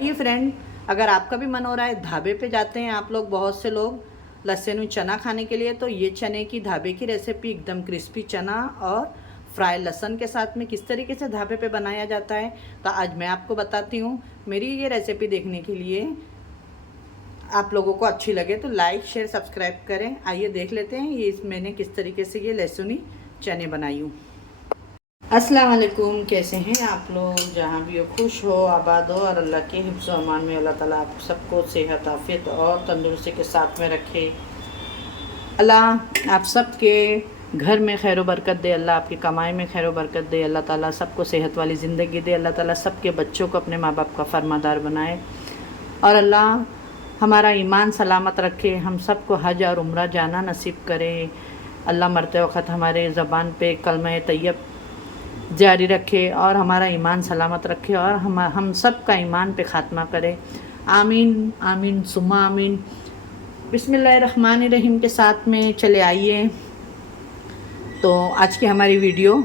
ये फ्रेंड, अगर आपका भी मन हो रहा है, ढाबे पे जाते हैं आप लोग, बहुत से लोग लहसुन चना खाने के लिए, तो ये चने की ढाबे की रेसिपी एकदम क्रिस्पी चना और फ्राई लहसुन के साथ में किस तरीके से ढाबे पे बनाया जाता है, तो आज मैं आपको बताती हूँ। मेरी ये रेसिपी देखने के लिए आप लोगों को अच्छी लगे तो लाइक शेयर सब्सक्राइब करें। आइए देख लेते हैं ये मैंने किस तरीके से ये लहसुनी चने बनाई हूँ। अस्सलाम वालेकुम, कैसे हैं आप लोग? जहाँ भी हो खुश हो, आबाद हो और अल्लाह के हिफ्ज़ व अमान में अल्लाह ताला आप सबको सेहत आफियत और तंदुरुस्ती के साथ में रखे। अल्लाह आप सबके घर में खैर बरकत दे, अल्लाह आपकी कमाई में खैर बरकत दे, अल्लाह ताला सबको सेहत वाली ज़िंदगी दे, अल्लाह ताला सबके बच्चों को अपने माँ बाप का फरमादार बनाए और अल्लाह हमारा ईमान सलामत रखे, हम सबको हज और उम्रा जाना नसीब करे। अल्लाह मरते वक़्त हमारे ज़बान पे कलमा तैयब जारी रखे और हमारा ईमान सलामत रखे और हम सब का ईमान पे ख़ात्मा करे। आमीन आमीन सुम्मा आमीन। बिस्मिल्लाहिर्रहमानिर्रहीम के साथ में चले आइए तो आज की हमारी वीडियो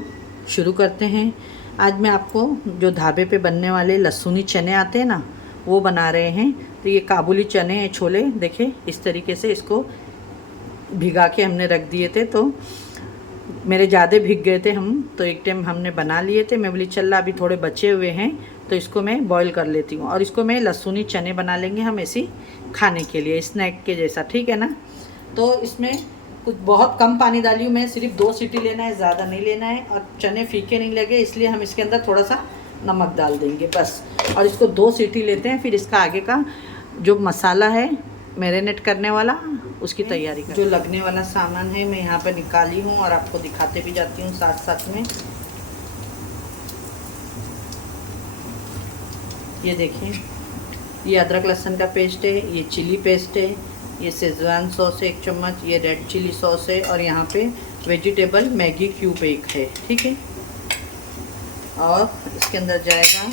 शुरू करते हैं। आज मैं आपको जो ढाबे पे बनने वाले लहसुनी चने आते हैं ना, वो बना रहे हैं। तो ये काबुली चने हैं, छोले, देखे इस तरीके से इसको भिगा के हमने रख दिए थे। तो मेरे ज़्यादा भीग गए थे हम, तो एक टाइम हमने बना लिए थे। मैं बोली चल अभी थोड़े बचे हुए हैं तो इसको मैं बॉईल कर लेती हूँ और इसको मैं लहसुनी चने बना लेंगे हम ऐसी खाने के लिए, स्नैक के जैसा, ठीक है ना। तो इसमें कुछ बहुत कम पानी डाली हूँ मैं, सिर्फ 2 सीटी लेना है, ज़्यादा नहीं लेना है और चने फीके नहीं लगे, इसलिए हम इसके अंदर थोड़ा सा नमक डाल देंगे बस। और इसको 2 सीटी लेते हैं, फिर इसका आगे का जो मसाला है मैरिनेट करने वाला, उसकी तैयारी कर। जो लगने वाला सामान है मैं यहाँ पर निकाली हूँ और आपको दिखाते भी जाती हूँ साथ साथ में। ये देखिए, ये अदरक लहसुन का पेस्ट है, ये चिली पेस्ट है, ये शेजवान सॉस है 1 चम्मच, ये रेड चिली सॉस है और यहाँ पे वेजिटेबल मैगी क्यूब 1 है, ठीक है। और इसके अंदर जाएगा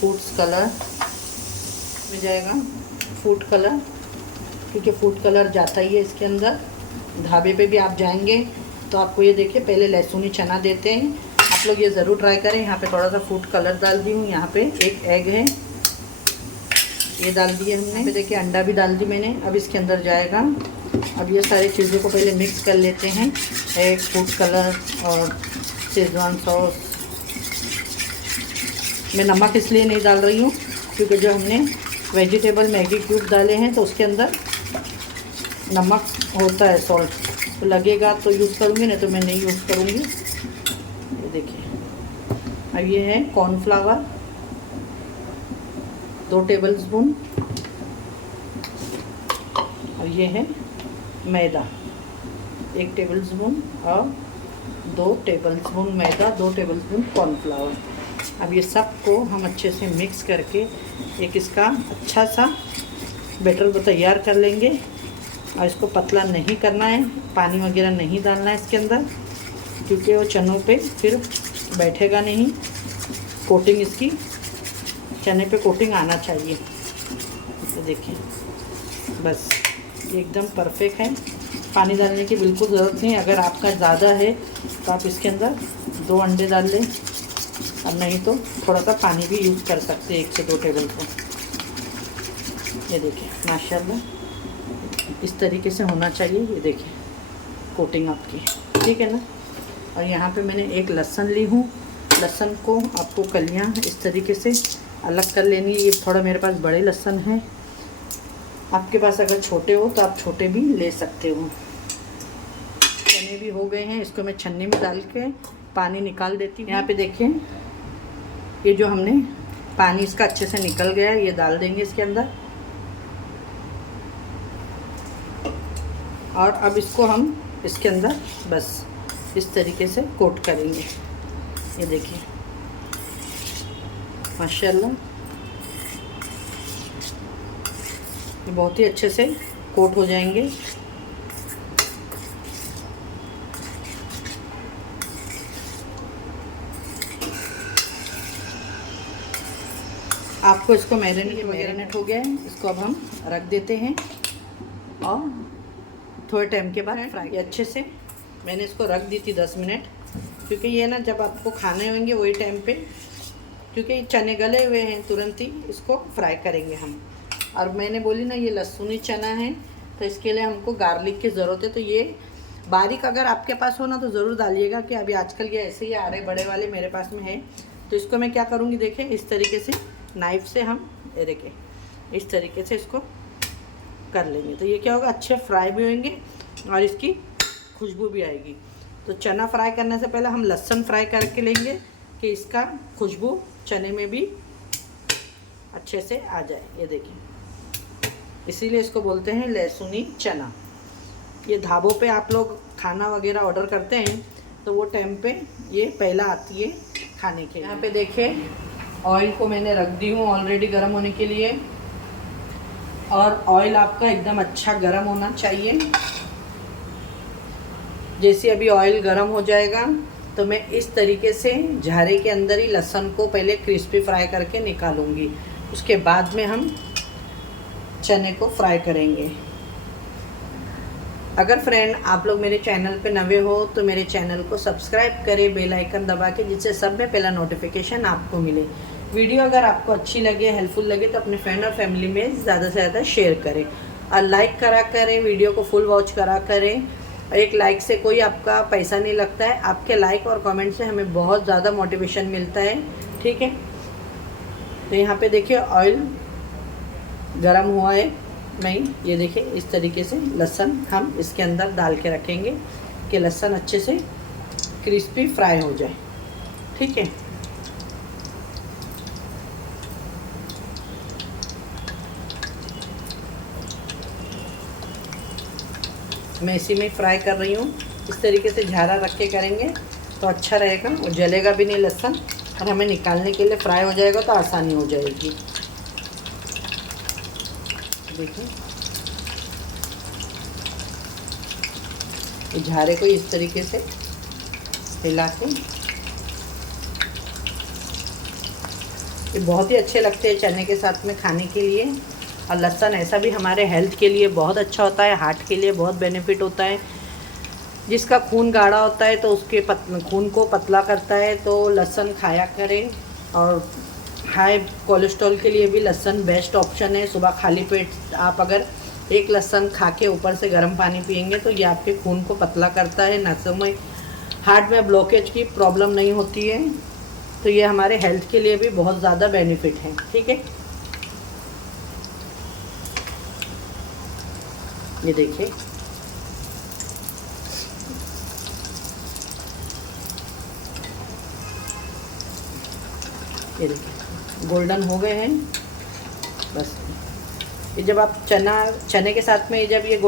फूड्स कलर में जाएगा फूड कलर, क्योंकि फूड कलर जाता ही है इसके अंदर। ढाबे पे भी आप जाएंगे तो आपको ये देखिए पहले लहसुनी चना देते हैं, आप लोग ये ज़रूर ट्राई करें। यहाँ पे थोड़ा सा फूड कलर डाल दी हूँ, यहाँ पे 1 एग है, ये डाल दिए हमने। पे देखिए अंडा भी डाल दी मैंने। अब इसके अंदर जाएगा, अब ये सारी चीज़ों को पहले मिक्स कर लेते हैं। एग, फूड कलर और शेजवान सॉस। मैं नमक इसलिए नहीं डाल रही हूँ क्योंकि जो हमने वेजिटेबल मैगी क्यूब डाले हैं तो उसके अंदर नमक होता है, सॉल्ट, तो लगेगा तो यूज़ करूँगी, नहीं तो मैं नहीं यूज़ करूँगी। ये देखिए, अब ये है कॉर्नफ्लावर 2 टेबलस्पून और ये है मैदा 1 टेबलस्पून और 2 टेबलस्पून मैदा, 2 टेबलस्पून कॉर्नफ्लावर। अब ये सब को हम अच्छे से मिक्स करके एक इसका अच्छा सा बैटर को तैयार कर लेंगे। और इसको पतला नहीं करना है, पानी वगैरह नहीं डालना है इसके अंदर, क्योंकि वो चनों पे फिर बैठेगा नहीं। कोटिंग इसकी चने पे कोटिंग आना चाहिए। तो देखिए बस ये एकदम परफेक्ट है, पानी डालने की बिल्कुल ज़रूरत नहीं। अगर आपका ज़्यादा है तो आप इसके अंदर 2 अंडे डाल लें, अब नहीं तो थोड़ा सा पानी भी यूज़ कर सकते हैं, 1 से 2 टेबलस्पून। ये देखिए माशाल्लाह इस तरीके से होना चाहिए। ये देखिए कोटिंग आपकी, ठीक है ना। और यहाँ पे मैंने 1 लहसुन ली हूँ, लहसुन को आपको कलियाँ इस तरीके से अलग कर लेनी है। ये थोड़ा मेरे पास बड़े लहसुन हैं, आपके पास अगर छोटे हो तो आप छोटे भी ले सकते हो। चने भी हो गए हैं, इसको मैं छन्नी में डाल के पानी निकाल देती हूँ। यहाँ पे देखिए ये जो हमने पानी इसका अच्छे से निकल गया है, ये डाल देंगे इसके अंदर। और अब इसको हम इसके अंदर बस इस तरीके से कोट करेंगे। ये देखिए माशाल्लाह ये बहुत ही अच्छे से कोट हो जाएंगे। आपको इसको मैरिनेट हो गया है, इसको अब हम रख देते हैं और थोड़े टाइम के बाद फ्राई। अच्छे से मैंने इसको रख दी थी 10 मिनट, क्योंकि ये ना जब आपको खाने होंगे वही टाइम पे क्योंकि चने गले हुए हैं, तुरंत ही इसको फ्राई करेंगे हम। और मैंने बोली ना ये लहसुनी चना है, तो इसके लिए हमको गार्लिक की ज़रूरत है। तो ये बारीक अगर आपके पास हो ना तो ज़रूर डालिएगा, कि अभी आजकल ये ऐसे ही आ रहे बड़े वाले, मेरे पास में है। तो इसको मैं क्या करूँगी, देखें इस तरीके से नाइफ़ से हम ये देखें इस तरीके से इसको कर लेंगे। तो ये क्या होगा, अच्छे फ्राई भी होंगे और इसकी खुशबू भी आएगी। तो चना फ्राई करने से पहले हम लहसुन फ्राई करके लेंगे, कि इसका खुशबू चने में भी अच्छे से आ जाए। ये देखिए, इसीलिए इसको बोलते हैं लहसुनी चना। ये ढाबों पे आप लोग खाना वगैरह ऑर्डर करते हैं तो वो टाइम पे ये पहला आती है खाने के। यहाँ पे देखिए ऑयल को मैंने रख दी हूँ ऑलरेडी गर्म होने के लिए, और ऑयल आपका एकदम अच्छा गर्म होना चाहिए। जैसे अभी ऑयल गर्म हो जाएगा तो मैं इस तरीके से झारे के अंदर ही लहसुन को पहले क्रिस्पी फ्राई करके निकालूंगी, उसके बाद में हम चने को फ्राई करेंगे। अगर फ्रेंड आप लोग मेरे चैनल पे नए हो तो मेरे चैनल को सब्सक्राइब करें, बेल आइकन दबा के, जिससे सब में पहला नोटिफिकेशन आपको मिले। वीडियो अगर आपको अच्छी लगे, हेल्पफुल लगे तो अपने फ्रेंड और फैमिली में ज़्यादा से ज़्यादा शेयर करें और लाइक करा करें, वीडियो को फुल वॉच करा करें। एक लाइक से कोई आपका पैसा नहीं लगता है, आपके लाइक और कमेंट से हमें बहुत ज़्यादा मोटिवेशन मिलता है, ठीक है। तो यहाँ पे देखिए ऑयल गरम हुआ है, मैं ये देखिए इस तरीके से लहसुन हम इसके अंदर डाल के रखेंगे कि लहसुन अच्छे से क्रिस्पी फ्राई हो जाए, ठीक है। मैं इसी में फ्राई कर रही हूँ। इस तरीके से झारा रख के करेंगे तो अच्छा रहेगा और जलेगा भी नहीं लहसुन, और हमें निकालने के लिए फ्राई हो जाएगा तो आसानी हो जाएगी। देखिए झारे को इस तरीके से हिला के, ये बहुत ही अच्छे लगते हैं चने के साथ में खाने के लिए। और लहसुन ऐसा भी हमारे हेल्थ के लिए बहुत अच्छा होता है, हार्ट के लिए बहुत बेनिफिट होता है। जिसका खून गाढ़ा होता है तो उसके खून को पतला करता है, तो लहसुन खाया करें। और हाई कोलेस्ट्रॉल के लिए भी लहसुन बेस्ट ऑप्शन है। सुबह खाली पेट आप अगर एक लहसुन खा के ऊपर से गर्म पानी पिएंगे तो ये आपके खून को पतला करता है, नसों में हार्ट में ब्लॉकेज की प्रॉब्लम नहीं होती है। तो ये हमारे हेल्थ के लिए भी बहुत ज़्यादा बेनिफिट है, ठीक है। ये देखिए ये देखिए गोल्डन हो गए हैं। बस ये जब आप चने के साथ में जब ये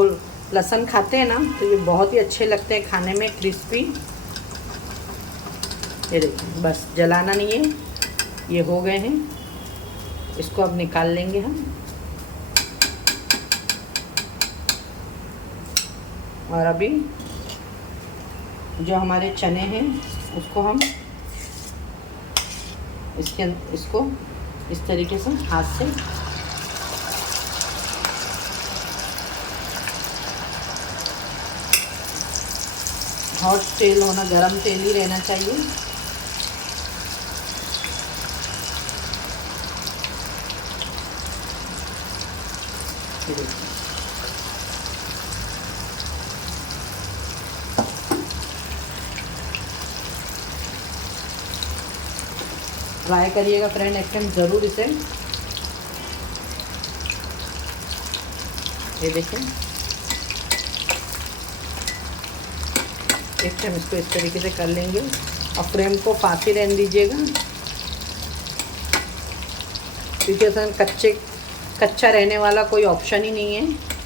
लहसुन खाते हैं ना तो ये बहुत ही अच्छे लगते हैं खाने में, क्रिस्पी। ये देखिए बस जलाना नहीं है, ये हो गए हैं। इसको अब निकाल लेंगे हम, और अभी जो हमारे चने हैं उसको हम इसको इस तरीके से हाथ से हॉट तेल होना, गरम तेल ही रहना चाहिए। ट्राई करिएगा फ्रेंड, एक टाइम ज़रूर इसे। ये देखें एक टाइम इसको इस तरीके से कर लेंगे और फ्लेम को फास्ट ही रहने दीजिएगा, क्योंकि असल कच्चा रहने वाला कोई ऑप्शन ही नहीं है।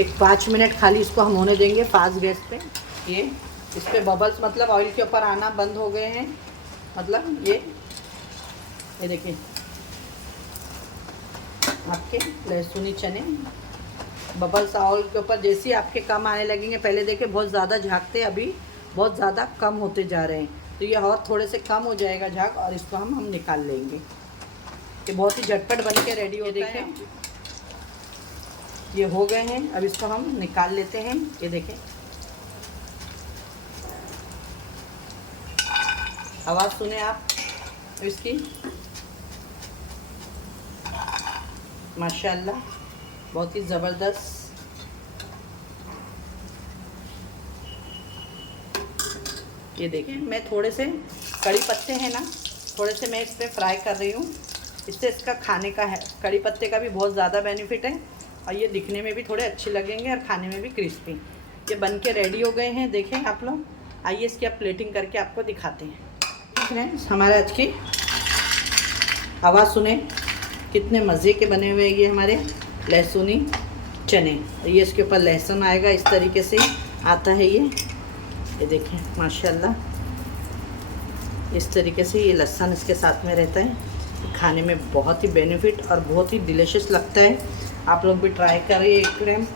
एक 5 मिनट खाली इसको हम होने देंगे फास्ट गैस पे। ये इस पर बबल्स मतलब ऑयल के ऊपर आना बंद हो गए हैं, मतलब ये देखिए आपके लहसुनी चने बबल्स ऑयल के ऊपर जैसे ही आपके कम आने लगेंगे, पहले देखिए बहुत ज़्यादा झाँकते, अभी बहुत ज़्यादा कम होते जा रहे हैं। तो ये और थोड़े से कम हो जाएगा झाग और इसको हम निकाल लेंगे। ये बहुत ही झटपट बन के रेडी हो देखें, ये हो गए हैं। अब इसको हम निकाल लेते हैं। ये देखें आवाज़ सुने आप इसकी, माशाल्लाह बहुत ही ज़बरदस्त। ये देखिए मैं थोड़े से कड़ी पत्ते हैं ना, थोड़े से मैं इस पर फ्राई कर रही हूँ। इससे इसका खाने का है, कड़ी पत्ते का भी बहुत ज़्यादा बेनिफिट है और ये दिखने में भी थोड़े अच्छे लगेंगे और खाने में भी क्रिस्पी। ये बन के रेडी हो गए हैं, देखें आप लोग। आइए इसकी अब प्लेटिंग करके आपको दिखाते हैं। फ्रेंड्स हमारे आज की आवाज़ सुने, कितने मज़े के बने हुए ये हमारे लहसुनी चने। ये इसके ऊपर लहसुन आएगा, इस तरीके से आता है ये देखें माशाल्लाह, इस तरीके से ये लहसुन इसके साथ में रहता है। खाने में बहुत ही बेनिफिट और बहुत ही डिलीशियस लगता है। आप लोग भी ट्राई करिए एक टाइम।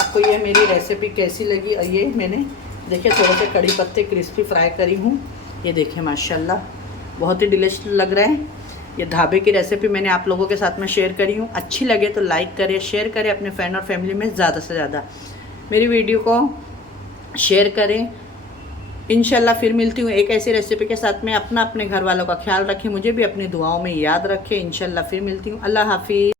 आपको ये मेरी रेसिपी कैसी लगी? और ये मैंने देखिए थोड़े से कड़ी पत्ते क्रिस्पी फ्राई करी हूँ। ये देखें माशाल्लाह बहुत ही डिलीशियस लग रहा है। ये ढाबे की रेसिपी मैंने आप लोगों के साथ में शेयर करी हूँ। अच्छी लगे तो लाइक करें, शेयर करें अपने फ्रेंड और फैमिली में ज़्यादा से ज़्यादा। मेरी वीडियो को शेयर करें। इंशाल्लाह फिर मिलती हूँ एक ऐसी रेसिपी के साथ में। अपने घर वालों का ख्याल रखें, मुझे भी अपनी दुआओं में याद रखें। इंशाल्लाह फिर मिलती हूँ। अल्लाह हाफिज़।